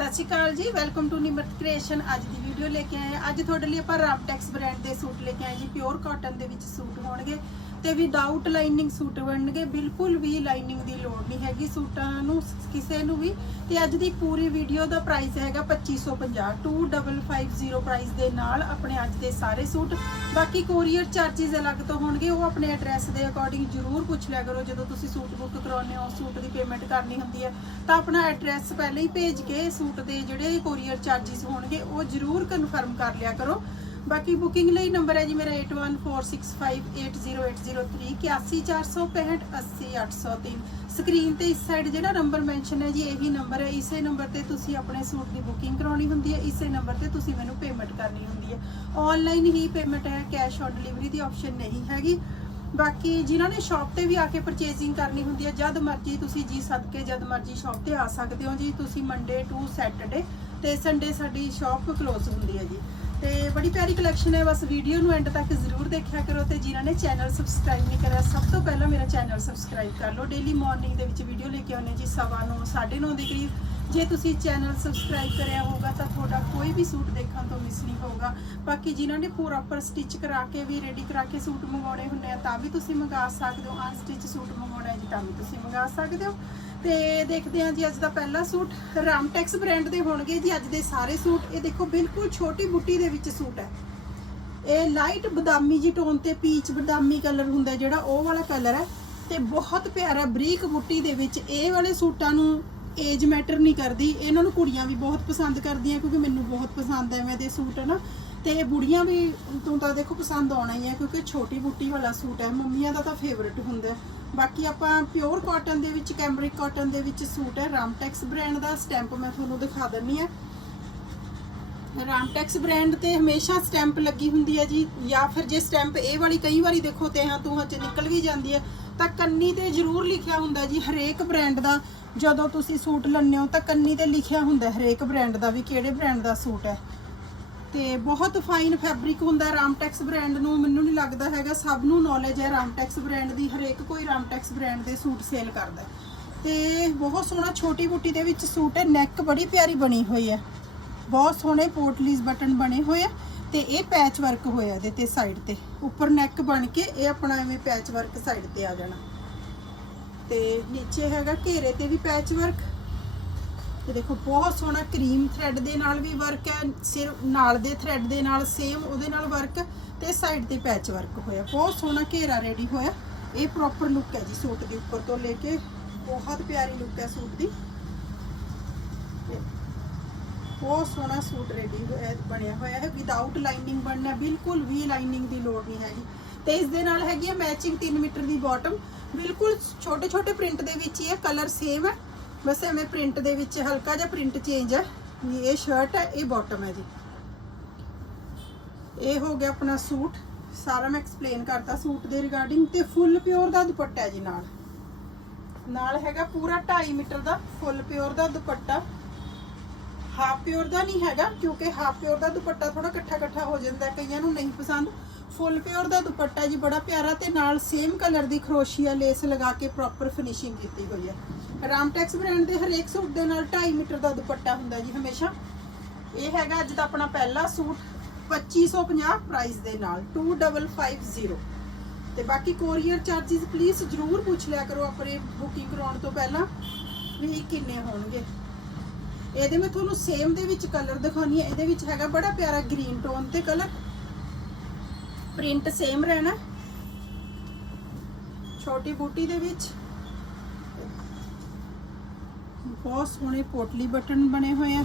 ਸਤਿ ਸ਼੍ਰੀ ਅਕਾਲ ਜੀ welcome to Nimrat creation ਅੱਜ ਦੀ ਵੀਡੀਓ ਲੈ ਕੇ ਆਏ ਅੱਜ ਤੁਹਾਡੇ ਲਈ ਆਪਾਂ ਰਾਮਟੈਕਸ ਬ੍ਰਾਂਡ ਦੇ ਸੂਟ ਲੈ ਕੇ ਆਏ ਜੀ ਪਿਓਰ ਕਾਟਨ ਦੇ ਵਿੱਚ ਸੂਟ ਹੋਣਗੇ। ਉੱਤੇ ਵੀ ਡਾਊਟ ਲਾਈਨਿੰਗ ਸੂਟ ਬਣਨਗੇ, ਬਿਲਕੁਲ ਵੀ ਲਾਈਨਿੰਗ ਦੀ ਲੋੜ ਨਹੀਂ ਹੈਗੀ ਸੂਟਾਂ ਨੂੰ, ਕਿਸੇ ਨੂੰ ਵੀ। ਤੇ ਅੱਜ ਦੀ ਪੂਰੀ ਵੀਡੀਓ ਦਾ ਪ੍ਰਾਈਸ ਹੈਗਾ 2550 2550 ਪ੍ਰਾਈਸ ਦੇ ਨਾਲ ਆਪਣੇ ਅੱਜ ਦੇ ਸਾਰੇ ਸੂਟ। ਬਾਕੀ ਕੋਰੀਅਰ ਚਾਰजेस ਅਲੱਗ ਤੋਂ ਹੋਣਗੇ, ਉਹ ਆਪਣੇ ਐਡਰੈਸ ਦੇ ਅਕੋਰਡਿੰਗ ਜ਼ਰੂਰ ਪੁੱਛ ਲਿਆ ਕਰੋ, ਜਦੋਂ ਤੁਸੀਂ ਸੂਟ ਬੁੱਕ ਕਰਾਉਨੇ ਹੋ, ਸੂਟ ਦੀ ਪੇਮੈਂਟ ਕਰਨੀ ਹੁੰਦੀ ਹੈ। ਤਾਂ ਆਪਣਾ ਐਡਰੈਸ ਪਹਿਲਾਂ ਹੀ ਭੇਜ ਕੇ ਸੂਟ ਦੇ ਜਿਹੜੇ ਕੋਰੀਅਰ ਚਾਰजेस ਹੋਣਗੇ, ਉਹ ਜ਼ਰੂਰ ਕਨਫਰਮ ਕਰ ਲਿਆ ਕਰੋ। ਬਾਕੀ ਬੁਕਿੰਗ ਲਈ ਨੰਬਰ ਹੈ ਜੀ ਮੇਰਾ 8146580803 8146580803 ਸਕਰੀਨ ਤੇ ਇਸ ਸਾਈਡ ਜਿਹੜਾ ਨੰਬਰ ਮੈਂਸ਼ਨ ਹੈ ਜੀ, ਇਹੀ ਨੰਬਰ ਹੈ। ਇਸੇ ਨੰਬਰ ਤੇ ਤੁਸੀਂ ਆਪਣੇ ਸੂਟ ਦੀ ਬੁਕਿੰਗ ਕਰਾਉਣੀ ਹੁੰਦੀ ਹੈ। ਇਸੇ ਨੰਬਰ ਤੇ ਤੁਸੀਂ ਮੈਨੂੰ ਪੇਮੈਂਟ ਕਰਨੀ ਹੁੰਦੀ ਹੈ। ਆਨਲਾਈਨ ਹੀ ਪੇਮੈਂਟ ਹੈ ਕੈਸ਼ ਔਨ ਡਿਲੀਵਰੀ ਦੀ ਆਪਸ਼ਨ ਨਹੀਂ ਹੈਗੀ। ਬਾਕੀ ਜਿਨ੍ਹਾਂ ਨੇ ਸ਼ਾਪ ਤੇ ਵੀ ਆ ਕੇ ਪਰਚੇਜ਼ਿੰਗ ਕਰਨੀ ਹੁੰਦੀ ਹੈ, ਜਦ ਮਰਜ਼ੀ ਤੁਸੀਂ ਜੀ ਸਦਕੇ, ਜਦ ਮਰਜ਼ੀ ਸ਼ਾਪ ਤੇ ਆ ਸਕਦੇ ਹੋ ਜੀ। ਤੁਸੀਂ ਮੰਡੇ ਟੂ ਸੈਟਰਡੇ ਤੇ ਸੰਡੇ ਸਾਡੀ ਸ਼ਾਪ ਕਲੋਜ਼ ਹੁੰਦੀ ਹੈ ਜੀ। ਤੇ ਬੜੀ ਪਿਆਰੀ ਕਲੈਕਸ਼ਨ ਹੈ। ਬਸ ਵੀਡੀਓ ਨੂੰ ਐਂਡ ਤੱਕ ਜ਼ਰੂਰ ਦੇਖਿਆ ਕਰੋ ਤੇ ਜਿਨ੍ਹਾਂ ਨੇ ਚੈਨਲ ਸਬਸਕ੍ਰਾਈਬ ਨਹੀਂ ਕਰਿਆ, ਸਭ ਤੋਂ ਪਹਿਲਾਂ ਮੇਰਾ ਚੈਨਲ ਸਬਸਕ੍ਰਾਈਬ ਕਰ ਲਓ। ਡੇਲੀ ਮਾਰਨਿੰਗ ਦੇ ਵਿੱਚ ਵੀਡੀਓ ਲੈ ਕੇ ਆਉਂਦੇ ਜੀ, ਸਵਾ ਨੂੰ 9:30 ਦੇ ਕਰੀਬ। ਜੇ ਤੁਸੀਂ ਚੈਨਲ ਸਬਸਕ੍ਰਾਈਬ ਕਰਿਆ ਹੋਊਗਾ ਤਾਂ ਤੁਹਾਡਾ ਕੋਈ ਵੀ ਸੂਟ ਦੇਖਣ ਤੋਂ ਮਿਸ ਨਹੀਂ ਹੋਊਗਾ। ਬਾਕੀ ਜਿਨ੍ਹਾਂ ਨੇ ਪ੍ਰੋਪਰ ਸਟਿਚ ਕਰਾ ਕੇ ਵੀ ਰੈਡੀ ਕਰਾ ਕੇ ਸੂਟ ਮੰਗਾਉਣੇ ਹੁੰਦੇ ਆ, ਤਾਂ ਵੀ ਤੁਸੀਂ ਮੰਗਾ ਸਕਦੇ ਹੋ। ਅਨਸਟਿਚ ਸੂਟ ਮੰਗਾਉਣਾ ਹੈ ਜੀ, ਤਾਂ ਵੀ ਤੁਸੀਂ ਮੰਗਾ ਸਕਦੇ ਹੋ। ਤੇ ਦੇਖਦੇ ਹਾਂ ਜੀ ਅੱਜ ਦਾ ਪਹਿਲਾ ਸੂਟ। ਰਾਮਟੈਕਸ ਬ੍ਰਾਂਡ ਦੇ ਹੋਣਗੇ ਜੀ ਅੱਜ ਦੇ ਸਾਰੇ ਸੂਟ। ਇਹ ਦੇਖੋ, ਬਿਲਕੁਲ ਛੋਟੀ ਬੁੱਟੀ ਦੇ ਵਿੱਚ ਸੂਟ ਹੈ। ਇਹ ਲਾਈਟ ਬਦਾਮੀ ਜੀ ਟੋਨ ਤੇ ਪੀਚ ਬਦਾਮੀ ਕਲਰ ਹੁੰਦਾ ਜਿਹੜਾ, ਉਹ ਵਾਲਾ ਕਲਰ ਹੈ। ਤੇ ਬਹੁਤ ਪਿਆਰਾ ਬਰੀਕ ਬੁੱਟੀ ਦੇ ਵਿੱਚ ਇਹ ਵਾਲੇ ਸੂਟਾਂ ਨੂੰ ਏਜ ਮੈਟਰ ਨਹੀਂ ਕਰਦੀ। ਇਹਨਾਂ ਨੂੰ ਕੁੜੀਆਂ ਵੀ ਬਹੁਤ ਪਸੰਦ ਕਰਦੀਆਂ, ਕਿਉਂਕਿ ਮੈਨੂੰ ਬਹੁਤ ਪਸੰਦ ਐ ਮੈਂ ਦੇ ਸੂਟ ਨਾ। ਤੇ ਬੁੜੀਆਂ ਵੀ ਤੂੰ ਤਾਂ ਦੇਖੋ ਪਸੰਦ ਆਉਣਾ ਹੀ ਹੈ, ਕਿਉਂਕਿ ਛੋਟੀ ਬੁੱਟੀ ਵਾਲਾ ਸੂਟ ਹੈ, ਮੰਮੀਆਂ ਦਾ ਤਾਂ ਫੇਵਰਿਟ ਹੁੰਦਾ ਬਾਕੀ ਆਪਾਂ ਪਿਓਰ ਕਾਟਨ ਦੇ ਵਿੱਚ ਕੈਮਰਿਕ ਕਾਟਨ ਦੇ ਵਿੱਚ ਸੂਟ ਹੈ। ਰਾਮਟੈਕਸ ਬ੍ਰਾਂਡ ਦਾ ਸਟੈਂਪ ਮੈਂ ਤੁਹਾਨੂੰ ਦਿਖਾ ਦਿੰਨੀ ਆ ਰਾਮਟੈਕਸ ਬ੍ਰਾਂਡ ਤੇ ਹਮੇਸ਼ਾ ਸਟੈਂਪ ਲੱਗੀ ਹੁੰਦੀ ਹੈ ਜੀ। ਜਾਂ ਫਿਰ ਜੇ ਸਟੈਂਪ ਇਹ ਵਾਲੀ ਕਈ ਵਾਰੀ ਦੇਖੋ ਤੇ ਹਾਂ ਤੂੰ ਚ ਨਿਕਲ ਵੀ ਜਾਂਦੀ ਹੈ, ਤਾਂ ਕੰਨੀ ਤੇ ਜ਼ਰੂਰ ਲਿਖਿਆ ਹੁੰਦਾ ਜੀ, ਹਰੇਕ ਬ੍ਰਾਂਡ ਦਾ। ਜਦੋਂ ਤੁਸੀਂ ਸੂਟ ਲੈਂਦੇ ਹੋ, ਤਾਂ ਕੰਨੀ ਤੇ ਲਿਖਿਆ ਹੁੰਦਾ ਹਰੇਕ ਬ੍ਰਾਂਡ ਦਾ ਵੀ ਕਿਹੜੇ ਬ੍ਰਾਂਡ ਦਾ ਸੂਟ ਹੈ। ਤੇ ਬਹੁਤ ਫਾਈਨ ਫੈਬਰਿਕ ਹੁੰਦਾ ਰਾਮਟੈਕਸ ਬ੍ਰਾਂਡ ਨੂੰ, ਮੈਨੂੰ ਨਹੀਂ ਲੱਗਦਾ ਹੈਗਾ, ਸਭ ਨੂੰ ਨੌਲੇਜ ਹੈ ਰਾਮਟੈਕਸ ਬ੍ਰਾਂਡ ਦੀ, ਹਰੇਕ ਕੋਈ ਰਾਮਟੈਕਸ ਬ੍ਰਾਂਡ ਦੇ ਸੂਟ ਸੇਲ ਕਰਦਾ ਹੈ। ਤੇ ਬਹੁਤ ਸੋਹਣਾ ਛੋਟੀ ਬੁੱਟੀ ਦੇ ਵਿੱਚ ਸੂਟ ਹੈ ਨੈਕ ਬੜੀ ਪਿਆਰੀ ਬਣੀ ਹੋਈ ਹੈ। ਬਹੁਤ ਸੋਹਣੇ ਪੋਰਟਲੀਜ਼ ਬਟਨ ਬਣੇ ਹੋਏ ਆ ਤੇ ਇਹ ਪੈਚ ਵਰਕ ਹੋਇਆ ਇਹਦੇ ਤੇ ਸਾਈਡ ਤੇ। ਉੱਪਰ ਨੈਕ ਬਣ ਕੇ ਇਹ ਆਪਣਾ ਐਵੇਂ ਪੈਚ ਵਰਕ ਸਾਈਡ ਤੇ ਆ ਜਾਣਾ। ਤੇ ਨੀਚੇ ਹੈਗਾ ਘੇਰੇ ਤੇ ਵੀ ਪੈਚ ਵਰਕ ਤੇ ਦੇਖੋ, ਬਹੁਤ ਸੋਹਣਾ ਕਰੀਮ ਥ੍ਰੈਡ ਦੇ ਨਾਲ ਵੀ ਵਰਕ ਹੈ ਸਿਰ ਨਾਲ ਦੇ ਥ੍ਰੈਡ ਦੇ ਨਾਲ ਸੇਮ ਉਹਦੇ ਨਾਲ ਵਰਕ ਤੇ ਸਾਈਡ ਤੇ ਪੈਚ ਵਰਕ ਹੋਇਆ। ਬਹੁਤ ਸੋਹਣਾ ਘੇਰਾ ਰੈਡੀ ਹੋਇਆ। ਇਹ ਪ੍ਰੋਪਰ ਲੁੱਕ ਹੈ ਜੀ ਸੂਟ ਦੀ ਉੱਪਰ ਤੋਂ ਲੈ ਕੇ। ਬਹੁਤ ਪਿਆਰੀ ਲੁੱਕ ਹੈ ਸੂਟ ਦੀ। ਬਹੁਤ ਸੋਹਣਾ ਸੂਟ ਰੈਡੀ ਹੋਇਆ, ਬਣਿਆ ਹੋਇਆ ਹੈ। ਵਿਦਆਊਟ ਲਾਈਨਿੰਗ ਬਣਨਾ, ਬਿਲਕੁਲ ਵੀ ਲਾਈਨਿੰਗ ਦੀ ਲੋੜ ਨਹੀਂ ਹੈਗੀ। ਤੇ ਇਸ ਦੇ ਨਾਲ ਹੈਗੀ ਹੈ ਮੈਚਿੰਗ 3 ਮੀਟਰ ਦੀ ਬਾਟਮ ਬਿਲਕੁਲ ਛੋਟੇ ਛੋਟੇ ਪ੍ਰਿੰਟ ਦੇ ਵਿੱਚ ਹੀ ਹੈ ਕਲਰ ਸੇਮ ਹੈ। ਬਸ ਐਵੇਂ ਪ੍ਰਿੰਟ ਦੇ ਵਿੱਚ ਹਲਕਾ ਜਿਹਾ ਪ੍ਰਿੰਟ ਚੇਂਜ ਹੈ ਵੀ ਇਹ ਸ਼ਰਟ ਹੈ ਇਹ ਬਾਟਮ ਹੈ ਜੀ। ਇਹ ਹੋ ਗਿਆ ਆਪਣਾ ਸੂਟ। ਸਾਰਾ ਮੈਂ ਐਕਸਪਲੇਨ ਕਰਤਾ ਸੂਟ ਦੇ ਰਿਗਾਰਡਿੰਗ ਤੇ ਫੁੱਲ ਪਿਓਰ ਦਾ ਦੁਪੱਟਾ ਹੈ ਜੀ ਨਾਲ। ਨਾਲ ਹੈਗਾ ਪੂਰਾ 2.5 ਮੀਟਰ ਦਾ ਫੁੱਲ ਪਿਓਰ ਦਾ ਦੁਪੱਟਾ। ਹਾਫ ਪਿਓਰ ਦਾ ਨਹੀਂ ਹੈਗਾ, ਕਿਉਂਕਿ ਹਾਫ ਪਿਓਰ ਦਾ ਦੁਪੱਟਾ ਥੋੜਾ ਇਕੱਠਾ ਇਕੱਠਾ ਹੋ ਜਾਂਦਾ ਕਈਆਂ ਨੂੰ ਨਹੀਂ ਪਸੰਦ। ਫੁੱਲ ਪਿਓਰ ਦਾ ਦੁਪੱਟਾ ਜੀ ਬੜਾ ਪਿਆਰਾ ਤੇ ਨਾਲ ਸੇਮ ਕਲਰ ਦੀ ਖਰੋਸ਼ੀਆ ਲੇਸ ਲਗਾ ਕੇ ਪ੍ਰੋਪਰ ਫਿਨਿਸ਼ਿੰਗ ਕੀਤੀ ਹੋਈ ਹੈ ਰਾਮਟੈਕਸ ਬ੍ਰਾਂਡ ਦੇ, ਹਰੇਕ ਸੂਟ ਦੇ ਨਾਲ 2.5 ਮੀਟਰ ਦਾ ਦੁਪੱਟਾ ਹੁੰਦਾ ਜੀ ਹਮੇਸ਼ਾ। ਇਹ ਹੈਗਾ ਅੱਜ ਦਾ ਆਪਣਾ ਪਹਿਲਾ ਸੂਟ 2550 ਪ੍ਰਾਈਸ ਦੇ ਨਾਲ 2550 ਤੇ ਬਾਕੀ ਕੋਰੀਅਰ ਚਾਰजेस ਪਲੀਜ਼ ਜਰੂਰ ਪੁੱਛ ਲਿਆ ਕਰੋ ਆਪਣੇ ਬੁਕਿੰਗ ਕਰਾਉਣ ਤੋਂ ਪਹਿਲਾਂ ਵੀ ਕਿੰਨੇ ਹੋਣਗੇ। ਇਹਦੇ ਮੈਂ ਤੁਹਾਨੂੰ ਸੇਮ ਦੇ ਵਿੱਚ ਕਲਰ ਦਿਖਾਉਣੀ ਹੈ। ਇਹਦੇ ਵਿੱਚ ਹੈਗਾ ਬੜਾ ਪਿਆਰਾ ਗ੍ਰੀਨ ਟੋਨ ਤੇ ਕਲਰ ਪ੍ਰਿੰਟ ਸੇਮ ਰਹਿਣਾ। ਛੋਟੀ ਬੂਟੀ ਦੇ ਵਿੱਚ। ਬਹੁਤ ਸੋਹਣੇ ਪੋਟਲੀ ਬਟਨ ਬਣੇ ਹੋਏ ਆ।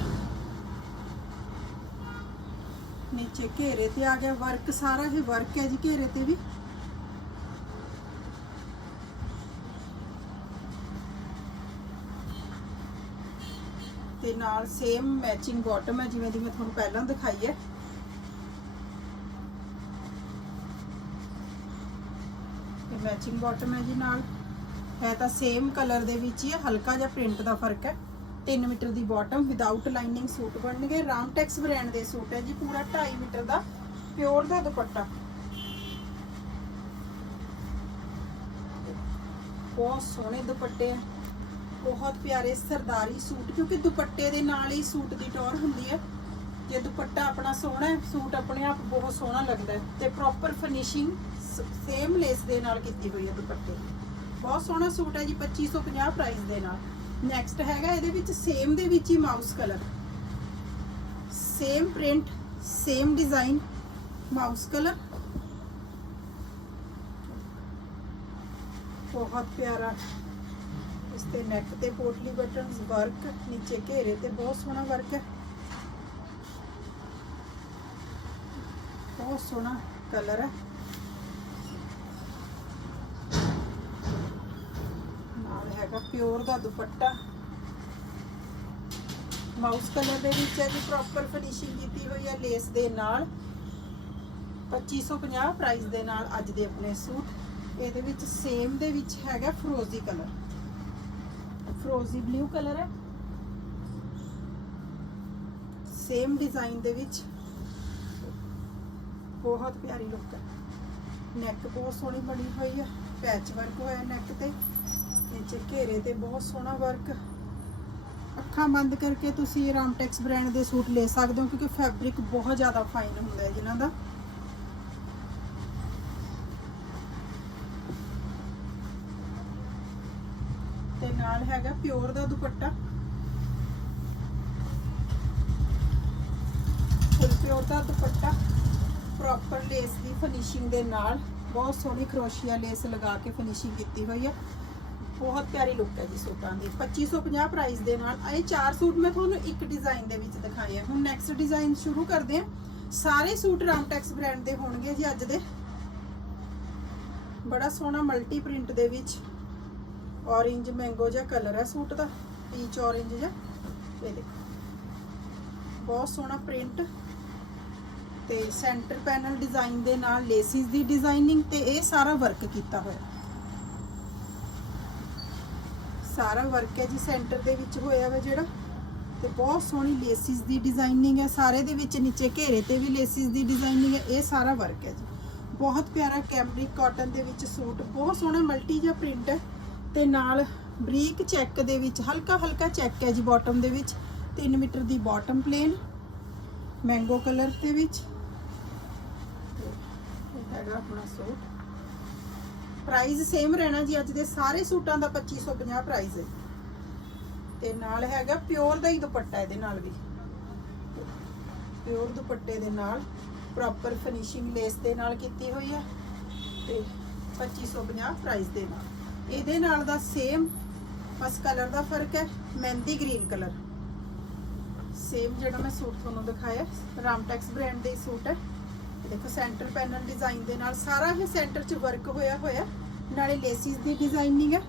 ਨੀਚੇ ਘੇਰੇ ਤੇ ਆ ਗਿਆ ਵਰਕ, ਸਾਰਾ ਹੀ ਵਰਕ ਹੈ ਜੀ ਘੇਰੇ ਤੇ ਵੀ। ਤੇ ਨਾਲ ਸੇਮ ਮੈਚਿੰਗ ਬਾਟਮ ਹੈ, ਜਿਵੇਂ ਦੀ ਮੈਂ ਤੁਹਾਨੂੰ ਪਹਿਲਾਂ ਦਿਖਾਈ ਹੈ। ਮੈਚਿੰਗ ਬਾਟਮ ਹੈ ਜੀ ਨਾਲ। ਹੈ ਤਾਂ ਸੇਮ ਕਲਰ ਦੇ ਵਿੱਚ ਹੀ ਹਲਕਾ ਜਿਹਾ ਪ੍ਰਿੰਟ ਦਾ ਫ਼ਰਕ ਹੈ। 3 ਮੀਟਰ ਦੀ ਬਾਟਮ ਵਿਦਆਊਟ ਲਾਈਨਿੰਗ ਸੂਟ ਬਣਨਗੇ। ਰਾਮਟੈਕਸ ਬ੍ਰਾਂਡ ਦੇ ਸੂਟ ਹੈ ਜੀ, ਪੂਰਾ 2.5 ਮੀਟਰ ਦਾ ਪਿਓਰ ਦਾ ਦੁਪੱਟਾ। ਬਹੁਤ ਸੋਹਣੇ ਦੁਪੱਟੇ ਆ। ਬਹੁਤ ਪਿਆਰੇ ਸਰਦਾਰੀ ਸੂਟ, ਕਿਉਂਕਿ ਦੁਪੱਟੇ ਦੇ ਨਾਲ ਹੀ ਸੂਟ ਦੀ ਟੌਰ ਹੁੰਦੀ ਹੈ। ਜੇ ਦੁਪੱਟਾ ਆਪਣਾ ਸੋਹਣਾ ਹੈ, ਸੂਟ ਆਪਣੇ ਆਪ ਬਹੁਤ ਸੋਹਣਾ ਲੱਗਦਾ ਤੇ ਪ੍ਰੋਪਰ ਫਿਨਿਸ਼ਿੰਗ ਸੇਮ ਲੇਸ ਦੇ ਨਾਲ ਕੀਤੀ ਹੋਈ ਹੈ ਦੁਪੱਟੇ ਦੀ। ਬਹੁਤ ਸੋਹਣਾ ਸੂਟ ਹੈ ਜੀ 2550 ਪ੍ਰਾਈਸ ਦੇ ਨਾਲ। ਨੈਕਸਟ ਹੈਗਾ ਇਹਦੇ ਵਿੱਚ ਸੇਮ ਦੇ ਵਿੱਚ ਹੀ mouse colour same print same design mouse colour ਬਹੁਤ ਪਿਆਰਾ। ਇਸ ਤੇ ਨੈਕ ਤੇ ਪੋਟਲੀ ਬਟਨਸ ਵਰਕ ਨੀਚੇ ਘੇਰੇ ਤੇ ਬਹੁਤ ਸੋਹਣਾ ਵਰਕ ਹੈ। ਬਹੁਤ ਸੋਹਣਾ ਕਲਰ ਹੈ ਨਾਲ ਹੈਗਾ ਪਿਓਰ ਦਾ ਦੁਪੱਟਾ। ਮਾਊਸ ਕਲਰ ਦੇ ਵਿੱਚ ਹੈ ਜੀ ਪ੍ਰੋਪਰ ਫਿਨਿਸ਼ਿੰਗ ਕੀਤੀ ਹੋਈ ਹੈ ਲੇਸ ਦੇ ਨਾਲ। 2550 ਪ੍ਰਾਈਸ ਦੇ ਨਾਲ ਅੱਜ ਦੇ ਆਪਣੇ ਸੂਟ। ਇਹਦੇ ਵਿੱਚ ਸੇਮ ਦੇ ਵਿੱਚ ਹੈਗਾ ਫਰੋਜ਼ੀ ਕਲਰ ਫਰੋਜ਼ੀ ਬਲੂ ਕਲਰ ਹੈ। ਸੇਮ ਡਿਜ਼ਾਈਨ ਦੇ ਵਿੱਚ। ਬਹੁਤ ਪਿਆਰੀ ਲੁੱਕ ਹੈ। ਨੈਕ ਬਹੁਤ ਸੋਹਣੀ ਬਣੀ ਹੋਈ ਹੈ। ਪੈਚ ਵਰਕ ਹੋਇਆ ਨੈਕ ਤੇ। ਨੀਚੇ ਘੇਰੇ ਤੇ ਬਹੁਤ ਸੋਹਣਾ ਵਰਕ ਅੱਖਾਂ ਬੰਦ ਕਰਕੇ ਤੁਸੀਂ ਰਾਮਟੈਕਸ ਬ੍ਰਾਂਡ ਦੇ ਸੂਟ ਲੈ ਸਕਦੇ ਹੋ, ਕਿਉਂਕਿ ਫੈਬਰਿਕ ਬਹੁਤ ਜ਼ਿਆਦਾ ਫਾਈਨ ਹੁੰਦਾ ਹੈ ਜਿਨ੍ਹਾਂ ਦਾ। ਤੇ ਨਾਲ ਹੈਗਾ ਪਿਓਰ ਦਾ ਦੁਪੱਟਾ। ਫੁੱਲ ਪਿਓਰ ਦਾ ਦੁਪੱਟਾ। ਪ੍ਰੋਪਰ ਲੇਸ ਦੀ ਫਿਨਿਸ਼ਿੰਗ ਦੇ ਨਾਲ। ਬਹੁਤ ਸੋਹਣੀ ਕਰੋਸ਼ੀਆ ਲੇਸ ਲਗਾ ਕੇ ਫਿਨਿਸ਼ਿੰਗ ਕੀਤੀ ਹੋਈ ਹੈ। ਬਹੁਤ ਪਿਆਰੀ ਲੁੱਕ ਹੈ ਜੀ ਸੂਟਾਂ ਦੀ। 2550 ਪ੍ਰਾਈਸ ਦੇ ਨਾਲ ਇਹ ਚਾਰ ਸੂਟ ਮੈਂ ਤੁਹਾਨੂੰ ਇੱਕ ਡਿਜ਼ਾਈਨ ਦੇ ਵਿੱਚ ਦਿਖਾਏ ਆ। ਹੁਣ ਨੈਕਸਟ ਡਿਜ਼ਾਈਨ ਸ਼ੁਰੂ ਕਰਦੇ ਹਾਂ। ਸਾਰੇ ਸੂਟ ਰਾਮਟੈਕਸ ਬ੍ਰਾਂਡ ਦੇ ਹੋਣਗੇ ਜੀ ਅੱਜ ਦੇ। ਬੜਾ ਸੋਹਣਾ ਮਲਟੀ ਪ੍ਰਿੰਟ ਦੇ ਵਿੱਚ ਔਰੇਂਜ ਮੈਂਗੋ ਜਿਹਾ ਕਲਰ ਹੈ ਸੂਟ ਦਾ ਪੀਚ ਔਰੇਂਜ ਜਿਹਾ। ਇਹ ਦੇਖੋ। ਬਹੁਤ ਸੋਹਣਾ ਪ੍ਰਿੰਟ ਤੇ ਸੈਂਟਰ ਪੈਨਲ ਡਿਜ਼ਾਈਨ ਦੇ ਨਾਲ ਲੇਸਿਸ ਦੀ ਡਿਜ਼ਾਈਨਿੰਗ ਤੇ ਇਹ ਸਾਰਾ ਵਰਕ ਕੀਤਾ ਹੋਇਆ। ਸਾਰਾ ਵਰਕ ਹੈ ਜੀ ਸੈਂਟਰ ਦੇ ਵਿੱਚ ਹੋਇਆ ਵਾ ਜਿਹੜਾ। ਤੇ ਬਹੁਤ ਸੋਹਣੀ ਲੇਸਿਸ ਦੀ ਡਿਜ਼ਾਈਨਿੰਗ ਹੈ, ਸਾਰੇ ਦੇ ਵਿੱਚ ਨੀਚੇ ਘੇਰੇ ਤੇ ਵੀ ਲੇਸਿਸ ਦੀ ਡਿਜ਼ਾਈਨਿੰਗ ਹੈ, ਇਹ ਸਾਰਾ ਵਰਕ ਹੈ ਜੀ। ਬਹੁਤ ਪਿਆਰਾ ਕੈਮਰਿਕ ਕਾਟਨ ਦੇ ਵਿੱਚ ਸੂਟ, ਬਹੁਤ ਸੋਹਣਾ ਮਲਟੀ ਜਿਹਾ ਪ੍ਰਿੰਟ ਹੈ। ਤੇ ਨਾਲ ਬਰੀਕ ਚੈੱਕ ਦੇ ਵਿੱਚ ਹਲਕਾ ਹਲਕਾ ਚੈੱਕ ਹੈ ਜੀ ਬਾਟਮ ਦੇ ਵਿੱਚ 3 ਮੀਟਰ ਦੀ ਬਾਟਮ ਪਲੇਨ ਮੈਂਗੋ ਕਲਰ ਦੇ ਵਿੱਚ। ਹੈਗਾ ਆਪਣਾ ਸੂਟ। ਪ੍ਰਾਈਸ ਸੇਮ ਰਹਿਣਾ ਜੀ, ਅੱਜ ਦੇ ਸਾਰੇ ਸੂਟਾਂ ਦਾ 2550 ਪ੍ਰਾਈਸ ਹੈ। ਤੇ ਨਾਲ ਹੈਗਾ ਪਿਓਰ ਦਾ ਹੀ ਦੁਪੱਟਾ ਇਹਦੇ ਨਾਲ ਵੀ। ਪਿਓਰ ਦੁਪੱਟੇ ਦੇ ਨਾਲ ਪ੍ਰੋਪਰ ਫਿਨਿਸ਼ਿੰਗ ਲੇਸ ਦੇ ਨਾਲ ਕੀਤੀ ਹੋਈ ਹੈ ਤੇ 2550 ਪ੍ਰਾਈਸ ਦੇ ਨਾਲ। ਇਹਦੇ ਨਾਲ ਦਾ ਸੇਮ ਬਸ ਕਲਰ ਦਾ ਫ਼ਰਕ ਹੈ, ਮਹਿੰਦੀ ਗ੍ਰੀਨ ਕਲਰ ਸੇਮ ਜਿਹੜਾ ਮੈਂ ਸੂਟ ਤੁਹਾਨੂੰ ਦਿਖਾਇਆ, ਰਾਮਟੈਕਸ ਬ੍ਰਾਂਡ ਦੇ ਸੂਟ ਹੈ। ਦੇਖੋ ਸੈਂਟਰ ਪੈਨਲ ਡਿਜ਼ਾਈਨ ਦੇ ਨਾਲ ਸਾਰਾ ਇਹ ਸੈਂਟਰ 'ਚ ਵਰਕ ਹੋਇਆ ਹੋਇਆ। ਨਾਲੇ ਲੇਸਿਸ ਦੀ ਡਿਜ਼ਾਈਨਿੰਗ ਹੈ।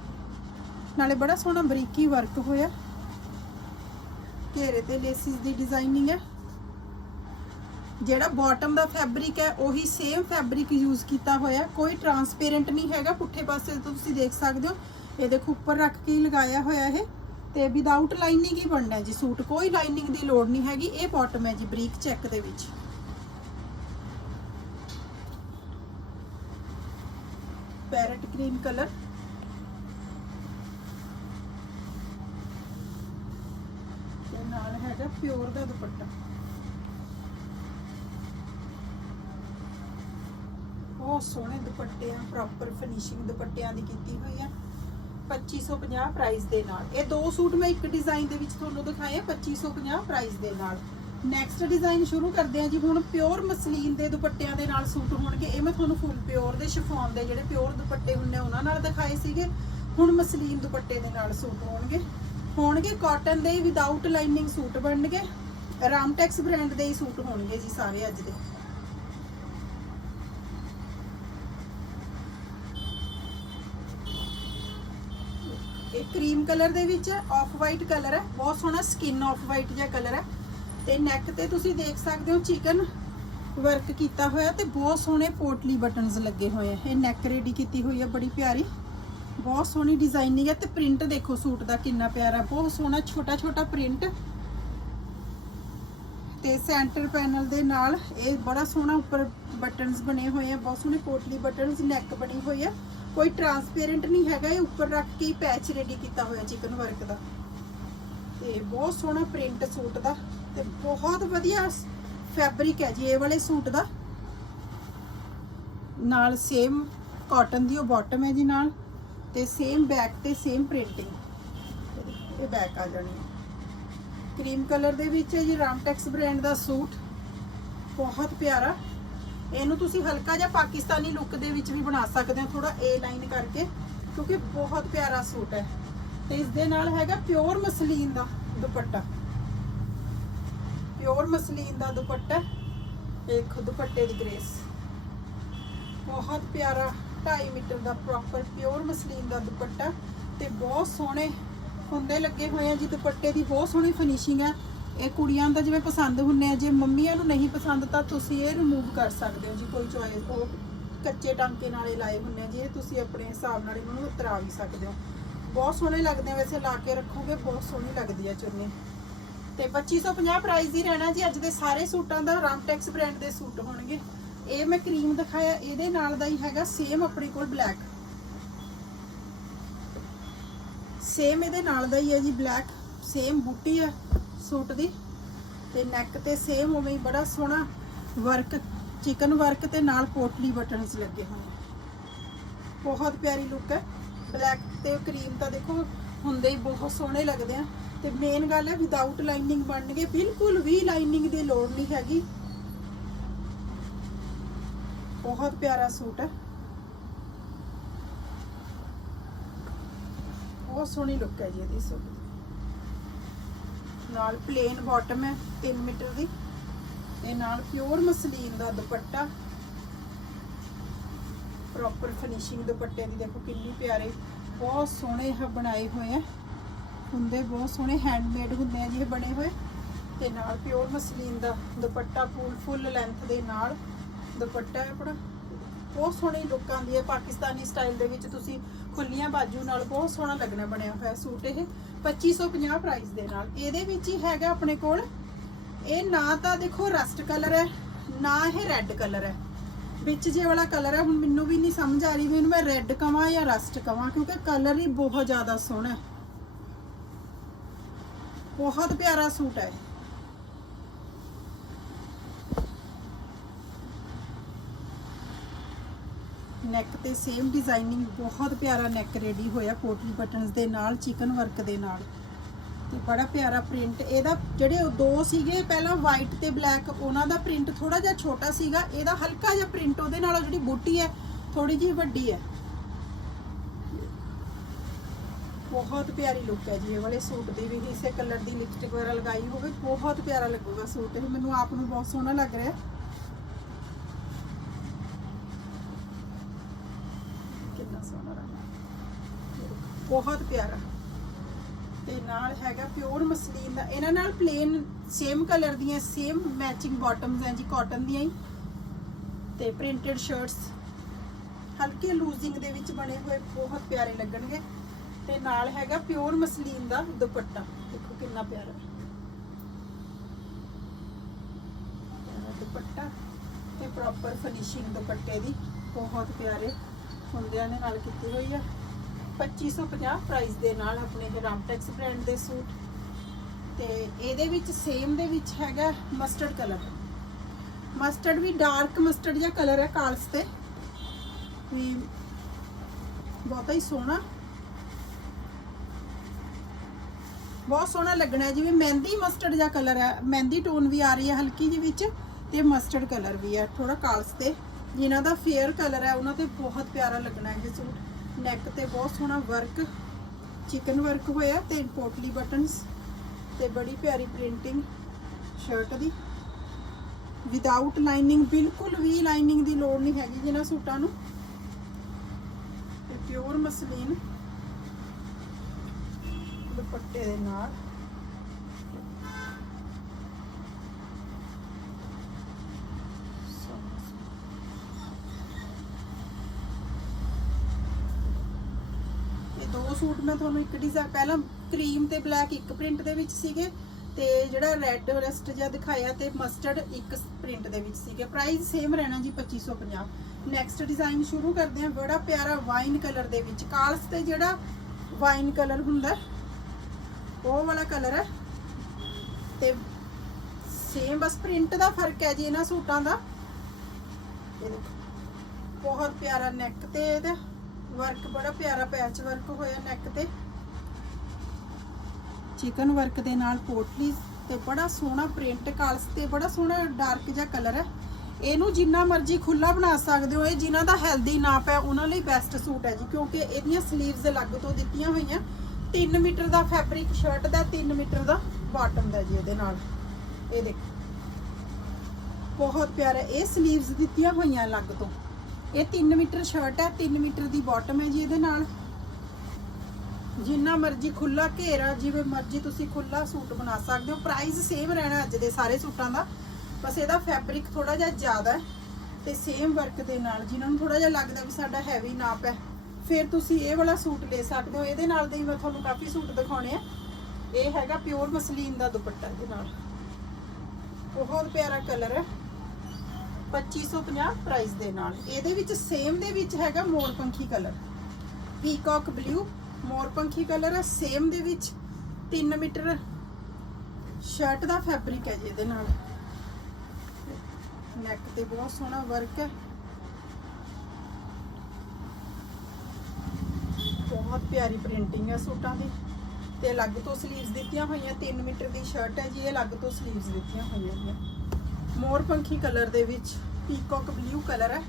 ਨਾਲੇ ਬੜਾ ਸੋਹਣਾ ਬਰੀਕੀ ਵਰਕ ਹੋਇਆ। ਘੇਰੇ ਤੇ ਲੇਸਿਸ ਦੀ ਡਿਜ਼ਾਈਨਿੰਗ ਹੈ। ਜਿਹੜਾ ਬਾਟਮ ਦਾ ਫੈਬਰਿਕ ਹੈ, ਉਹੀ ਸੇਮ ਫੈਬਰਿਕ ਯੂਜ਼ ਕੀਤਾ ਹੋਇਆ। ਕੋਈ ਟਰਾਂਸਪੇਰੈਂਟ ਨਹੀਂ ਹੈਗਾ। ਪੁੱਠੇ ਪਾਸੇ ਤੋਂ ਤੁਸੀਂ ਦੇਖ ਸਕਦੇ ਹੋ। ਇਹ ਦੇਖੋ, ਉੱਪਰ ਰੱਖ ਕੇ ਹੀ ਲਗਾਇਆ ਹੋਇਆ ਇਹ। ਤੇ ਵਿਦਆਊਟ ਲਾਈਨਿੰਗ ਹੀ ਬਣਨਾ ਜੀ ਸੂਟ। ਕੋਈ ਲਾਈਨਿੰਗ ਦੀ ਲੋੜ ਨਹੀਂ ਹੈਗੀ। ਇਹ ਬਾਟਮ ਹੈ ਜੀ, ਬਰੀਕ ਚੈੱਕ ਦੇ ਵਿੱਚ। ਪੈਰਟ ਗ੍ਰੀਨ ਤੇ ਨਾਲ ਹੈਗਾ ਪਿਓਰ ਦਾ ਦੁਪੱਟਾ। ਬਹੁਤ ਸੋਹਣੇ ਦੁਪੱਟੇ ਆ ਪ੍ਰੋਪਰ ਫਿਨਿਸ਼ਿੰਗ ਦੁਪੱਟਿਆਂ ਦੀ ਕੀਤੀ ਹੋਈ ਆ। 2550 ਪ੍ਰਾਈਸ ਦੇ ਨਾਲ। ਇਹ ਦੋ ਸੂਟ ਮੈਂ ਇੱਕ ਡਿਜ਼ਾਈਨ ਦੇ ਵਿੱਚ ਤੁਹਾਨੂੰ ਦਿਖਾਏ ਆ 2550 ਪ੍ਰਾਈਸ ਦੇ ਨਾਲ। ਨੈਕਸਟ ਡਿਜ਼ਾਈਨ ਸ਼ੁਰੂ ਕਰਦੇ ਆ ਜੀ। ਹੁਣ ਪਿਓਰ ਮਸਲੀਨ ਦੇ ਦੁਪੱਟਿਆਂ ਦੇ ਨਾਲ ਸੂਟ ਹੋਣਗੇ। ਇਹ ਮੈਂ ਤੁਹਾਨੂੰ ਫੁੱਲ ਪਿਓਰ ਦੇ ਸ਼ਿਫੋਨ ਦੇ ਜਿਹੜੇ ਪਿਓਰ ਦੁਪੱਟੇ ਹੁੰਦੇ ਉਹਨਾਂ ਨਾਲ ਦਿਖਾਏ ਸੀਗੇ। ਹੁਣ ਮਸਲੀਨ ਦੁਪੱਟੇ ਦੇ ਨਾਲ ਸੂਟ ਹੋਣਗੇ। ਹੋਣਗੇ ਕਾਟਨ ਦੇ ਵਿਦਆਊਟ ਲਾਈਨਿੰਗ ਸੂਟ ਬਣਨਗੇ। ਰਾਮਟੈਕਸ ਬ੍ਰਾਂਡ ਦੇ ਹੀ ਸੂਟ ਹੋਣਗੇ ਜੀ ਸਾਰੇ ਅੱਜ ਦੇ। ਇਹ ਕਰੀਮ ਕਲਰ ਦੇ ਵਿੱਚ ਹੈ ਆਫ ਵਾਈਟ ਕਲਰ ਹੈ। ਬਹੁਤ ਸੋਹਣਾ ਸਕਿਨ ਆਫ ਵਾਈਟ ਜਿਹਾ ਕਲਰ ਹੈ। ਤੇ ਨੈਕ ਤੇ ਤੁਸੀਂ ਦੇਖ ਸਕਦੇ ਹੋ ਚਿਕਨ ਵਰਕ ਕੀਤਾ ਹੋਇਆ ਤੇ ਬਹੁਤ ਸੋਹਣੇ ਪੋਟਲੀ ਬਟਨਸ ਲੱਗੇ ਹੋਏ ਆ। ਇਹ ਨੈਕ ਰੈਡੀ ਕੀਤੀ ਹੋਈ ਹੈ ਬੜੀ ਪਿਆਰੀ। ਬਹੁਤ ਸੋਹਣੀ ਡਿਜ਼ਾਈਨਿੰਗ ਹੈ ਤੇ ਪ੍ਰਿੰਟ ਦੇਖੋ ਸੂਟ ਦਾ ਕਿੰਨਾ ਪਿਆਰਾ, ਬਹੁਤ ਸੋਹਣਾ ਛੋਟਾ ਛੋਟਾ ਪ੍ਰਿੰਟ ਤੇ ਸੈਂਟਰ ਪੈਨਲ ਦੇ ਨਾਲ ਇਹ ਬੜਾ ਸੋਹਣਾ ਉੱਪਰ ਬਟਨਸ ਬਣੇ ਹੋਏ ਆ, ਬਹੁਤ ਸੋਹਣੇ ਪੋਟਲੀ ਬਟਨਸ ਨੈਕ ਬਣੀ ਹੋਈ ਆ। ਕੋਈ ਟਰਾਂਸਪੇਰੈਂਟ ਨਹੀਂ ਹੈਗਾ, ਇਹ ਉੱਪਰ ਰੱਖ ਕੇ ਪੈਚ ਰੈਡੀ ਕੀਤਾ ਹੋਇਆ ਚਿਕਨ ਵਰਕ ਦਾ। ਤੇ ਬਹੁਤ ਸੋਹਣਾ ਪ੍ਰਿੰਟ ਸੂਟ ਦਾ। ਤੇ ਬਹੁਤ ਵਧੀਆ ਫੈਬਰਿਕ ਹੈ ਜੀ, ਇਹ ਵਾਲੇ ਸੂਟ ਦਾ। ਨਾਲ ਸੇਮ ਕਾਟਨ ਦੀ ਉਹ ਬਾਟਮ ਹੈ ਜੀ ਨਾਲ, ਤੇ ਸੇਮ ਬੈਕ ਤੇ ਸੇਮ ਪ੍ਰਿੰਟਿੰਗ ਇਹ ਬੈਕ ਆ ਜਾਣੀ। ਹੈ ਕਰੀਮ ਕਲਰ ਦੇ ਵਿੱਚ ਹੈ ਜੀ ਰਾਮਟੈਕਸ ਬ੍ਰਾਂਡ ਦਾ ਸੂਟ। ਬਹੁਤ ਪਿਆਰਾ। ਇਹਨੂੰ ਤੁਸੀਂ ਹਲਕਾ ਜਿਹਾ ਪਾਕਿਸਤਾਨੀ ਲੁੱਕ ਦੇ ਵਿੱਚ ਵੀ ਬਣਾ ਸਕਦੇ ਹੋ ਥੋੜਾ ਏ ਲਾਈਨ ਕਰਕੇ, ਕਿਉਂਕਿ ਬਹੁਤ ਪਿਆਰਾ ਸੂਟ ਹੈ। ਤੇ ਇਸ ਦੇ ਨਾਲ ਹੈਗਾ ਪਿਓਰ ਮਸਲੀਨ ਦਾ ਦੁਪੱਟਾ। ਪਿਓਰ ਮਸਲੀਨ ਦਾ ਦੁਪੱਟਾ ਦੇਖੋ ਦੁਪੱਟੇ ਦੀ ਗ੍ਰੇਸ ਬਹੁਤ ਪਿਆਰਾ 2.5 ਮੀਟਰ ਦਾ ਪ੍ਰੋਪਰ ਪਿਓਰ ਮਸਲੀਨ ਦਾ ਦੁਪੱਟਾ ਤੇ ਬਹੁਤ ਸੋਹਣੇ ਹੁੰਦੇ ਲੱਗੇ ਹੋਏ ਆ ਜੀ ਦੁਪੱਟੇ ਦੀ, ਬਹੁਤ ਸੋਹਣੀ ਫਿਨਿਸ਼ਿੰਗ ਆ। ਇਹ ਕੁੜੀਆਂ ਦਾ ਜਿਵੇਂ ਪਸੰਦ ਹੁੰਨੇ ਆ, ਜੇ ਮੰਮੀਆਂ ਨੂੰ ਨਹੀਂ ਪਸੰਦ ਤਾਂ ਤੁਸੀਂ ਇਹ ਰਿਮੂਵ ਕਰ ਸਕਦੇ ਹੋ ਜੀ, ਕੋਈ ਚੋਇਸ ਉਹ ਕੱਚੇ ਟਾਂਕੇ ਨਾਲੇ ਲਾਏ ਹੁੰਨੇ ਆ, ਜੀ ਇਹ ਤੁਸੀਂ ਆਪਣੇ ਹਿਸਾਬ ਨਾਲ ਇਹਨਾਂ ਨੂੰ ਉਤਰਾ ਵੀ ਸਕਦੇ ਹੋ। ਬਹੁਤ ਸੋਹਣੇ ਲੱਗਦੇ ਆ, ਵੈਸੇ ਲਾ ਕੇ ਰੱਖੋਗੇ, ਬਹੁਤ ਸੋਹਣੀ ਲੱਗਦੀ ਆ ਚੁੰਨੀ। ਤੇ 2550 ਪ੍ਰਾਈਸ ਹੀ ਰਹਿਣਾ ਜੀ, ਅੱਜ ਦੇ ਸਾਰੇ ਸੂਟਾਂ ਦਾ ਰਾਮਟੈਕਸ ਬ੍ਰਾਂਡ ਦੇ ਸੂਟ ਹੋਣਗੇ। ਇਹ ਮੈਂ ਕਰੀਮ ਦਿਖਾਇਆ, ਇਹਦੇ ਨਾਲ ਦਾ ਹੀ ਹੈਗਾ ਸੇਮ ਆਪਣੇ ਕੋਲ ਬਲੈਕ ਸੇਮ ਇਹਦੇ ਨਾਲ ਦਾ ਹੀ ਹੈ ਜੀ ਬਲੈਕ ਸੇਮ ਬੂਟੀ ਹੈ ਸੂਟ ਦੀ। ਤੇ ਨੈਕ ਤੇ ਸੇਮ ਉਵੇਂ ਹੀ ਬੜਾ ਸੋਹਣਾ ਵਰਕ ਚਿਕਨ ਵਰਕ ਤੇ ਨਾਲ ਪੋਟਲੀ ਬਟਨਸ ਲੱਗੇ ਹੋਏ ਬਹੁਤ ਪਿਆਰੀ ਲੁੱਕ ਹੈ। ਬਲੈਕ ਤੇ ਕਰੀਮ ਤਾਂ ਦੇਖੋ, ਹੁੰਦੇ ਹੀ ਬਹੁਤ ਸੋਹਣੇ ਲੱਗਦੇ ਆ। ਤੇ ਮੇਨ ਗੱਲ ਹੈ ਵਿਦਆਊਟ ਲਾਈਨਿੰਗ ਬਣਨਗੇ, ਬਿਲਕੁਲ ਵੀ ਲਾਈਨਿੰਗ ਦੀ ਲੋੜ ਨਹੀਂ ਹੈਗੀ। ਬਹੁਤ ਪਿਆਰਾ ਸੂਟ ਹੈ। ਬਹੁਤ ਸੋਹਣੀ ਲੁੱਕ ਹੈ ਜੀ ਇਹਦੀ ਸੂਟ ਨਾਲ ਪਲੇਨ ਬਾਟਮ ਹੈ 3 ਮੀਟਰ ਦੀ। ਤੇ ਨਾਲ ਪਿਓਰ ਮਸਲੀਨ ਦਾ ਦੁਪੱਟਾ। ਪ੍ਰੋਪਰ ਫਿਨਿਸ਼ਿੰਗ ਦੁਪੱਟੇ ਦੀ ਦੇਖੋ ਕਿੰਨੀ ਪਿਆਰੇ, ਬਹੁਤ ਸੋਹਣੇ ਇਹ ਬਣਾਏ ਹੋਏ ਆ ਹੁੰਦੇ, ਬਹੁਤ ਸੋਹਣੇ ਹੈਂਡਮੇਡ ਹੁੰਦੇ ਆ ਜੀ ਇਹ ਬਣੇ ਹੋਏ। ਤੇ ਨਾਲ ਪਿਓਰ ਮਸਲੀਨ ਦਾ ਦੁਪੱਟਾ ਫੁੱਲ ਫੁੱਲ ਲੈਂਥ ਦੇ ਨਾਲ ਦੁਪੱਟਾ ਹੈ ਆਪਣਾ। ਬਹੁਤ ਸੋਹਣੀ ਲੁੱਕ ਆਉਂਦੀ ਹੈ, ਪਾਕਿਸਤਾਨੀ ਸਟਾਈਲ ਦੇ ਵਿੱਚ ਤੁਸੀਂ ਖੁੱਲੀਆਂ ਬਾਜੂ ਨਾਲ ਬਹੁਤ ਸੋਹਣਾ ਲੱਗਣਾ ਬਣਿਆ ਹੋਇਆ ਸੂਟ ਇਹ। 2550 ਪ੍ਰਾਈਸ ਦੇ ਨਾਲ। ਇਹਦੇ ਵਿੱਚ ਹੀ ਹੈਗਾ ਆਪਣੇ ਕੋਲ, ਇਹ ਨਾ ਤਾਂ ਦੇਖੋ ਰਸਟ ਕਲਰ ਹੈ, ਨਾ ਇਹ ਰੈੱਡ ਕਲਰ ਹੈ। ਵਿੱਚ ਜੇ ਵਾਲਾ ਕਲਰ ਹੈ, ਹੁਣ ਮੈਨੂੰ ਵੀ ਨਹੀਂ ਸਮਝ ਆ ਰਹੀ ਵੀ ਇਹਨੂੰ ਮੈਂ ਰੈੱਡ ਕਵਾਂ ਜਾਂ ਰਸਟ ਕਵਾਂ, ਕਿਉਂਕਿ ਕਲਰ ਹੀ ਬਹੁਤ ਜ਼ਿਆਦਾ ਸੋਹਣਾ ਹੈ। ਬਹੁਤ ਪਿਆਰਾ ਸੂਟ ਹੈ ਨੈਕ ਤੇ ਸੇਮ ਡਿਜ਼ਾਈਨਿੰਗ ਬਹੁਤ ਪਿਆਰਾ ਨੈਕ ਰੈਡੀ ਹੋਇਆ ਪੋਟਲੀ ਬਟਨਸ ਦੇ ਨਾਲ ਚਿਕਨ ਵਰਕ ਦੇ ਨਾਲ। ਤੇ ਬੜਾ ਪਿਆਰਾ ਪ੍ਰਿੰਟ ਇਹਦਾ ਜਿਹੜੇ ਦੋ ਸੀਗੇ, ਪਹਿਲਾਂ ਵਾਈਟ ਤੇ ਬਲੈਕ ਉਹਨਾਂ ਦਾ ਪ੍ਰਿੰਟ ਥੋੜਾ ਜਿਹਾ ਛੋਟਾ ਸੀਗਾ, ਇਹਦਾ ਹਲਕਾ ਜਿਹਾ ਪ੍ਰਿੰਟ ਉਹਦੇ ਨਾਲ, ਜਿਹੜੀ ਬੂਟੀ ਹੈ ਥੋੜੀ ਜਿਹੀ ਵੱਡੀ ਹੈ। ਬਹੁਤ ਪਿਆਰੀ ਲੁੱਕ ਹੈ ਜੀ, ਇਹ ਵਾਲੇ ਸੂਟ ਦੀ ਵੀ, ਇਸੇ ਕਲਰ ਦੀ ਲਿਪਸਟਿਕ ਵਗੈਰਾ ਲਗਾਈ ਹੋਵੇ, ਬਹੁਤ ਪਿਆਰਾ ਲੱਗੂਗਾ ਸੂਟ ਇਹ, ਮੈਨੂੰ ਆਪ ਨੂੰ ਬਹੁਤ ਸੋਹਣਾ ਲੱਗ ਰਿਹਾ ਕਿੰਨਾ ਸੋਹਣਾ ਰੰਗ ਬਹੁਤ ਪਿਆਰਾ। ਤੇ ਨਾਲ ਹੈਗਾ ਪਿਓਰ ਮਸਲੀਨ ਦਾ, ਇਹਨਾਂ ਨਾਲ ਪਲੇਨ ਸੇਮ ਕਲਰ ਦੀਆਂ ਸੇਮ ਮੈਚਿੰਗ ਬਾਟਮਸ ਹੈ ਜੀ ਕਾਟਨ ਦੀਆਂ ਹੀ। ਤੇ ਪ੍ਰਿੰਟਡ ਸ਼ਰਟਸ ਹਲਕੇ ਲੂਜ਼ਿੰਗ ਦੇ ਵਿੱਚ ਬਣੇ ਹੋਏ, ਬਹੁਤ ਪਿਆਰੇ ਲੱਗਣਗੇ। ਤੇ ਨਾਲ ਹੈਗਾ ਪਿਓਰ ਮਸਲੀਨ ਦਾ ਦੁਪੱਟਾ। ਦੇਖੋ ਕਿੰਨਾ ਪਿਆਰਾ। ਦੁਪੱਟਾ ਤੇ ਪ੍ਰੋਪਰ ਫਿਨਿਸ਼ਿੰਗ ਦੁਪੱਟੇ ਦੀ, ਬਹੁਤ ਪਿਆਰੇ ਹੁੰਦਿਆਂ ਦੇ ਨਾਲ ਕੀਤੀ ਹੋਈ ਆ। 2550 ਪ੍ਰਾਈਸ ਦੇ ਨਾਲ ਆਪਣੇ ਇਹ ਰਾਮਟੈਕਸ ਬ੍ਰਾਂਡ ਦੇ ਸੂਟ। ਤੇ ਇਹਦੇ ਵਿੱਚ ਸੇਮ ਦੇ ਵਿੱਚ ਹੈਗਾ ਮਸਟਰਡ ਕਲਰ ਮਸਟਰਡ ਵੀ ਡਾਰਕ ਮਸਟਰਡ ਜਿਹਾ ਕਲਰ ਹੈ ਕਾਲਸ ਤੇ। ਵੀ ਬਹੁਤਾ ਹੀ ਸੋਹਣਾ ਬਹੁਤ ਸੋਹਣਾ ਲੱਗਣਾ ਹੈ। ਜਿਵੇਂ ਮਹਿੰਦੀ ਮਸਟਰਡ ਜਿਹਾ ਕਲਰ ਹੈ। ਮਹਿੰਦੀ ਟੋਨ ਵੀ ਆ ਰਹੀ ਹੈ ਹਲਕੀ ਜਿਹੀ ਵਿੱਚ ਤੇ ਮਸਟਰਡ ਕਲਰ ਵੀ ਹੈ। ਥੋੜਾ ਕਾਲਸ ਤੇ। ਜਿਨ੍ਹਾਂ ਦਾ ਫੇਅਰ ਕਲਰ ਹੈ, ਉਹਨਾਂ ਤੇ ਬਹੁਤ ਪਿਆਰਾ ਲੱਗਣਾ ਹੈ ਇਹ ਸੂਟ। ਨੈਕ ਤੇ ਬਹੁਤ ਸੋਹਣਾ ਵਰਕ ਚਿਕਨ ਵਰਕ ਹੋਇਆ ਤੇ ਪੋਟਲੀ ਬਟਨਸ ਤੇ ਬੜੀ ਪਿਆਰੀ ਪ੍ਰਿੰਟਿੰਗ ਸ਼ਰਟ ਦੀ। ਵਿਦਆਊਟ ਲਾਈਨਿੰਗ ਬਿਲਕੁਲ ਵੀ ਲਾਈਨਿੰਗ ਦੀ ਲੋੜ ਨਹੀਂ ਹੈਗੀ ਜਿਹਨਾਂ ਸੂਟਾਂ ਨੂੰ। ਤੇ ਪਿਓਰ ਮਸਲੀਨ ਦੁਪੱਟੇ ਦੇ ਨਾਲ। ਇਹ ਦੋ ਸੂਟ ਮੈਂ ਤੁਹਾਨੂੰ ਇੱਕ ਡਿਜ਼ਾਈਨ ਪਹਿਲਾਂ ਕਰੀਮ ਤੇ ਬਲੈਕ ਇੱਕ ਪ੍ਰਿੰਟ ਦੇ ਵਿੱਚ ਸੀਗੇ ਤੇ ਜਿਹੜਾ ਰੈੱਡ ਰਸਟ ਜਿਹਾ ਦਿਖਾਇਆ ਤੇ ਮਸਟਰਡ ਇੱਕ ਪ੍ਰਿੰਟ ਦੇ ਵਿੱਚ ਸੀਗੇ। ਪ੍ਰਾਈਸ ਸੇਮ ਰਹਿਣਾ ਜੀ 2550 ਨੈਕਸਟ ਡਿਜ਼ਾਈਨ ਸ਼ੁਰੂ ਕਰਦੇ ਹਾਂ। ਬੜਾ ਪਿਆਰਾ ਵਾਈਨ ਕਲਰ ਦੇ ਵਿੱਚ। ਕਾਲਸ ਤੇ ਜਿਹੜਾ ਵਾਈਨ ਕਲਰ ਹੁੰਦਾ ਉਹ ਵਾਲਾ ਕਲਰ ਹੈ। ਤੇ ਸੇਮ ਬਸ ਪ੍ਰਿੰਟ ਦਾ ਫ਼ਰਕ ਹੈ ਜੀ ਇਹਨਾਂ ਸੂਟਾਂ ਦਾ। ਇਹ ਦੇਖੋ, ਬਹੁਤ ਪਿਆਰਾ ਨੈਕ ਤੇ ਇਹਦਾ। ਵਰਕ ਬੜਾ ਪਿਆਰਾ ਪੈਚ ਵਰਕ ਹੋਇਆ ਨੈਕ ਤੇ। ਚਿਕਨ ਵਰਕ ਦੇ ਨਾਲ ਪੋਟਲੀਜ਼ ਤੇ ਬੜਾ ਸੋਹਣਾ ਪ੍ਰਿੰਟ ਕਾਲਸ ਤੇ ਬੜਾ ਸੋਹਣਾ ਡਾਰਕ ਜਿਹਾ ਕਲਰ ਹੈ। ਇਹਨੂੰ ਜਿੰਨਾ ਮਰਜ਼ੀ ਖੁੱਲਾ ਬਣਾ ਸਕਦੇ ਹੋ, ਇਹ ਜਿਨ੍ਹਾਂ ਦਾ ਹੈਲਦੀ ਨਾਪ ਹੈ, ਉਹਨਾਂ ਲਈ ਬੈਸਟ ਸੂਟ ਹੈ ਜੀ, ਕਿਉਂਕਿ ਇਹਦੀਆਂ 슬ੀਵਸ ਅਲੱਗ ਤੋਂ ਦਿੱਤੀਆਂ ਹੋਈਆਂ। 3 ਮੀਟਰ ਦਾ ਫੈਬਰਿਕ ਸ਼ਰਟ ਦਾ 3 ਮੀਟਰ ਦਾ ਬਾਟਮ ਦਾ ਜੀ ਇਹਦੇ ਨਾਲ। ਇਹ ਦੇਖੋ। ਬਹੁਤ ਪਿਆਰਾ, ਇਹ 슬ੀਵਸ ਦਿੱਤੀਆਂ ਹੋਈਆਂ ਅਲੱਗ ਤੋਂ। ਇਹ 3 ਮੀਟਰ ਸ਼ਰਟ ਹੈ 3 ਮੀਟਰ ਦੀ ਬਾਟਮ ਹੈ ਜੀ ਇਹਦੇ ਨਾਲ। ਜਿੰਨਾ ਮਰਜ਼ੀ ਖੁੱਲਾ ਘੇਰਾ, ਜਿਵੇਂ ਮਰਜ਼ੀ ਤੁਸੀਂ ਖੁੱਲਾ ਸੂਟ ਬਣਾ ਸਕਦੇ ਹੋ। ਪ੍ਰਾਈਸ ਸੇਮ ਰਹਿਣਾ ਅੱਜ ਦੇ ਸਾਰੇ ਸੂਟਾਂ ਦਾ। ਬਸ ਇਹਦਾ ਫੈਬਰਿਕ ਥੋੜਾ ਜਿਹਾ ਜ਼ਿਆਦਾ ਤੇ ਸੇਮ ਵਰਕ ਦੇ ਨਾਲ, ਜਿਨ੍ਹਾਂ ਨੂੰ ਥੋੜਾ ਜਿਹਾ ਲੱਗਦਾ ਵੀ ਸਾਡਾ ਹੈਵੀ ਨਾਪ ਹੈ। ਫਿਰ ਤੁਸੀਂ ਇਹ ਵਾਲਾ ਸੂਟ ਲੈ ਸਕਦੇ ਹੋ। ਇਹਦੇ ਨਾਲ ਦੇ ਹੀ ਮੈਂ ਤੁਹਾਨੂੰ ਕਾਫੀ ਸੂਟ ਦਿਖਾਉਣੇ ਆ। ਇਹ ਹੈਗਾ ਪਿਓਰ ਮਸਲੀਨ ਦਾ ਦੁਪੱਟਾ ਇਹਦੇ ਨਾਲ। ਬਹੁਤ ਪਿਆਰਾ ਕਲਰ ਹੈ। 2550 ਪ੍ਰਾਈਸ ਦੇ ਨਾਲ। ਇਹਦੇ ਵਿੱਚ ਸੇਮ ਦੇ ਵਿੱਚ ਹੈਗਾ ਮੋਰਪੰਖੀ ਕਲਰ। ਪੀਕਾਕ ਬਲੂ ਮੋਰ ਪੰਖੀ ਕਲਰ ਹੈ। ਸੇਮ ਦੇ ਵਿੱਚ 3 ਮੀਟਰ ਸ਼ਰਟ ਦਾ ਫੈਬਰਿਕ ਹੈ ਜੀ ਇਹਦੇ ਨਾਲ। ਨੈਕ ਤੇ ਬਹੁਤ ਸੋਹਣਾ ਵਰਕ ਹੈ। ਬਹੁਤ ਪਿਆਰੀ ਪ੍ਰਿੰਟਿੰਗ ਹੈ ਸੂਟਾਂ ਦੀ। ਤੇ ਅਲੱਗ ਤੋਂ 슬ੀਵਸ ਦਿੱਤੀਆਂ ਹੋਈਆਂ 3 ਮੀਟਰ ਦੀ ਸ਼ਰਟ ਹੈ ਜੀ, ਇਹ ਅਲੱਗ ਤੋਂ 슬ੀਵਸ ਦਿੱਤੀਆਂ ਹੋਈਆਂ ਨੇ। ਮੋਰ ਪੰਖੀ ਕਲਰ ਦੇ ਵਿੱਚ ਪੀਕਾਕ ਬਲੂ ਕਲਰ ਹੈ।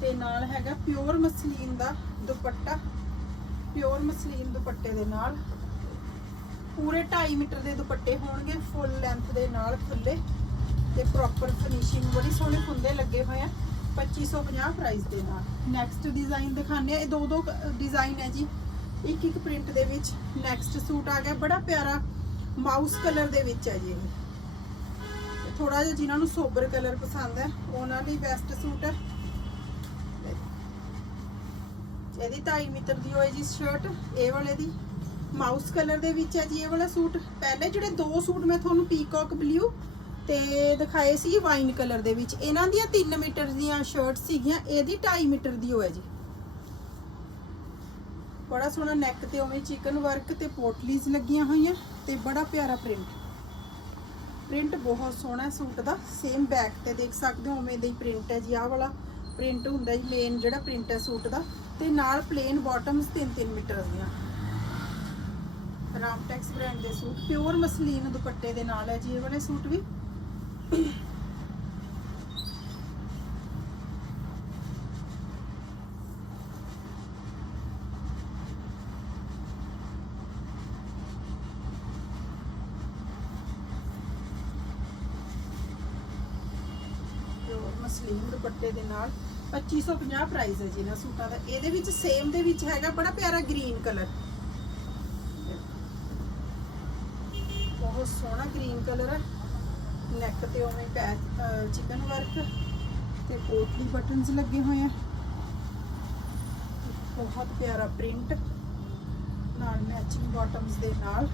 ਤੇ ਨਾਲ ਹੈਗਾ ਪਿਓਰ ਮਸਲੀਨ ਦਾ ਦੁਪੱਟਾ ਪਿਓਰ ਮਸਲੀਨ ਦੁਪੱਟੇ ਦੇ ਨਾਲ। ਪੂਰੇ 2.5 ਮੀਟਰ ਦੇ ਦੁਪੱਟੇ ਹੋਣਗੇ ਫੁੱਲ ਲੈਂਥ ਦੇ ਨਾਲ ਖੁੱਲੇ ਤੇ ਪ੍ਰੋਪਰ ਫਿਨਿਸ਼ਿੰਗ ਬੜੀ ਸੋਹਣੇ ਹੁੰਦੇ ਲੱਗੇ ਹੋਏ ਆ। 2550 ਪ੍ਰਾਈਸ ਦੇ ਨਾਲ। ਨੈਕਸਟ ਡਿਜ਼ਾਈਨ ਦਿਖਾਣੇ ਆ ਇਹ ਦੋ ਦੋ ਡਿਜ਼ਾਈਨ ਹੈ ਜੀ। ਇੱਕ ਇੱਕ ਪ੍ਰਿੰਟ ਦੇ ਵਿੱਚ ਨੈਕਸਟ ਸੂਟ ਆ ਗਿਆ। ਬੜਾ ਪਿਆਰਾ ਮਾਊਸ ਕਲਰ ਦੇ ਵਿੱਚ ਹੈ ਜੀ ਇਹ। ਥੋੜਾ ਜਿਹਾ ਜਿਨ੍ਹਾਂ ਨੂੰ ਸੋਬਰ ਕਲਰ ਪਸੰਦ ਹੈ, ਉਹਨਾਂ ਲਈ ਬੈਸਟ ਸੂਟ ਹੈ। ਇਹਦੀ 2.5 ਮੀਟਰ ਦੀ ਹੋਏ ਜੀ ਸ਼ਰਟ ਇਹ ਵਾਲੇ ਦੀ। ਮਾਊਸ ਕਲਰ ਦੇ ਵਿੱਚ ਹੈ ਜੀ ਇਹ ਵਾਲਾ ਸੂਟ ਪਹਿਲੇ ਜਿਹੜੇ ਦੋ ਸੂਟ ਮੈਂ ਤੁਹਾਨੂੰ ਪੀਕਾਕ ਬਲੂ ਤੇ ਦਿਖਾਏ ਸੀ ਵਾਈਨ ਕਲਰ ਦੇ ਵਿੱਚ। ਇਹਨਾਂ ਦੀਆਂ 3 ਮੀਟਰ ਦੀਆਂ ਸ਼ਰਟ ਸੀਗੀਆਂ, ਇਹਦੀ 2.5 ਮੀਟਰ ਦੀ ਹੋਏ ਜੀ। ਬੜਾ ਸੋਹਣਾ ਨੈਕ ਤੇ ਉਵੇਂ ਚਿਕਨ ਵਰਕ ਤੇ ਪੋਟਲੀਜ਼ ਲੱਗੀਆਂ ਹੋਈਆਂ ਤੇ ਬੜਾ ਪਿਆਰਾ ਪ੍ਰਿੰਟ ਪ੍ਰਿੰਟ ਬਹੁਤ ਸੋਹਣਾ ਸੂਟ ਦਾ ਸੇਮ ਬੈਕ ਤੇ ਦੇਖ ਸਕਦੇ ਹੋ ਉਵੇਂ ਦਾ ਹੀ ਪ੍ਰਿੰਟ ਹੈ ਜੀ, ਆਹ ਵਾਲਾ ਪ੍ਰਿੰਟ ਹੁੰਦਾ ਜੀ ਮੇਨ ਜਿਹੜਾ ਪ੍ਰਿੰਟ ਹੈ ਸੂਟ ਦਾ। ਤੇ ਨਾਲ ਪਲੇਨ ਬਾਟਮਸ 3-3 ਮੀਟਰ ਦੀਆਂ। ਰਾਮਟੈਕਸ ਬ੍ਰਾਂਡ ਦੇ ਸੂਟ ਪਿਓਰ ਮਸਲੀਨ ਦੁਪੱਟੇ ਦੇ ਨਾਲ ਹੈ ਜੀ ਇਹ ਵਾਲੇ ਸੂਟ ਵੀ। ਮਸਲੀਨ ਦੁਪੱਟੇ ਦੇ ਨਾਲ 2550 ਪ੍ਰਾਈਸ ਹੈ ਜੀ ਇਹਨਾਂ ਸੂਟਾਂ ਦਾ। ਇਹਦੇ ਵਿੱਚ ਸੇਮ ਦੇ ਵਿੱਚ ਹੈਗਾ ਬੜਾ ਪਿਆਰਾ ਗ੍ਰੀਨ ਕਲਰ ਬਹੁਤ ਸੋਹਣਾ ਗ੍ਰੀਨ ਕਲਰ ਹੈ। ਨੈਕ ਤੇ ਉਵੇਂ ਪੈਚ ਚਿਕਨ ਵਰਕ ਤੇ ਕੋਟਲੀ ਬਟਨਸ ਲੱਗੇ ਹੋਏ ਆ। ਬਹੁਤ ਪਿਆਰਾ ਪ੍ਰਿੰਟ ਨਾਲ ਮੈਚਿੰਗ ਬਾਟਮਸ ਦੇ ਨਾਲ।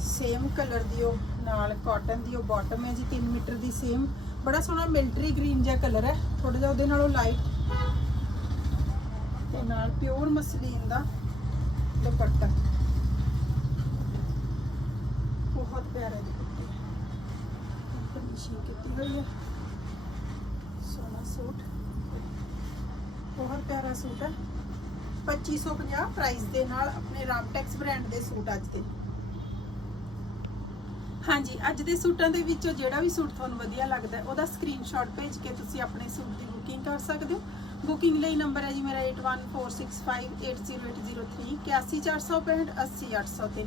ਸੇਮ ਕਲਰ ਦੀ ਉਹ, ਨਾਲ ਕਾਟਨ ਦੀ ਉਹ ਬਾਟਮ ਹੈ ਜੀ 3 ਮੀਟਰ ਦੀ ਸੇਮ ਬੜਾ ਸੋਹਣਾ ਮਿਲਟਰੀ ਗ੍ਰੀਨ ਜਿਹਾ ਕਲਰ ਹੈ ਥੋੜਾ ਜਿਹਾ ਉਹਦੇ ਨਾਲੋਂ ਲਾਈਟ ਤੇ ਨਾਲ ਪਿਓਰ ਮਸਲੀਨ ਦਾ ਦੁਪੱਟਾ। ਬਹੁਤ ਪਿਆਰਾ ਜੀ। ਫਿਨਿਸ਼ਿੰਗ ਕੀਤੀ ਹੋਈ ਹੈ। ਸੋਹਣਾ ਸੂਟ। ਬਹੁਤ ਪਿਆਰਾ ਸੂਟ ਹੈ 2550 ਪ੍ਰਾਈਸ ਦੇ ਨਾਲ ਆਪਣੇ ਰਾਮਟੈਕਸ ਬ੍ਰਾਂਡ ਦੇ ਸੂਟ ਅੱਜ ਦੇ। ਹਾਂਜੀ, ਅੱਜ ਦੇ ਸੂਟਾਂ ਦੇ ਵਿੱਚੋਂ ਜਿਹੜਾ ਵੀ ਸੂਟ ਤੁਹਾਨੂੰ ਵਧੀਆ ਲੱਗਦਾ ਉਹਦਾ ਸਕਰੀਨਸ਼ਾਟ ਭੇਜ ਕੇ ਤੁਸੀਂ ਆਪਣੇ ਸੂਟ ਦੀ ਬੁਕਿੰਗ ਕਰ ਸਕਦੇ ਹੋ। ਬੁਕਿੰਗ ਲਈ ਨੰਬਰ ਹੈ ਜੀ ਮੇਰਾ 8146580803 81465 80803